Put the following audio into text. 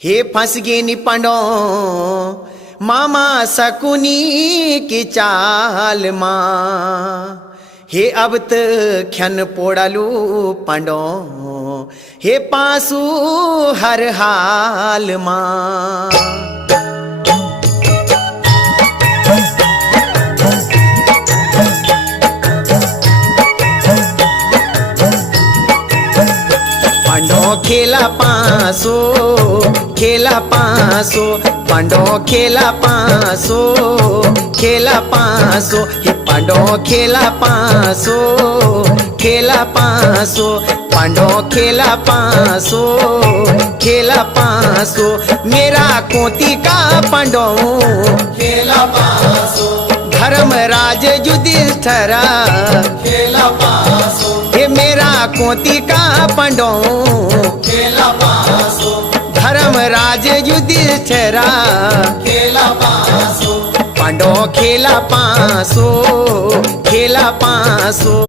हे फंस गे नि पांडो मामा सकुनी की चाल माँ। हे अब ख्यन पोड़ालू पांडो हे पासू हर हाल माँ। पांडो खेला पासो खेला पासो पांडो खेला पासो खेला पासो हे पांडो खेला पासो खेला पासो पांडो खेला पासो खेला पासो मेरा कोती का पांडो खेला पासो धर्मराज युधिष्ठिर खेला पासो हे मेरा कोती का पांडो खेला पासो धर्मराज युधिष्ठिर खेला पासो पांडो खेला पासो खेला पासो।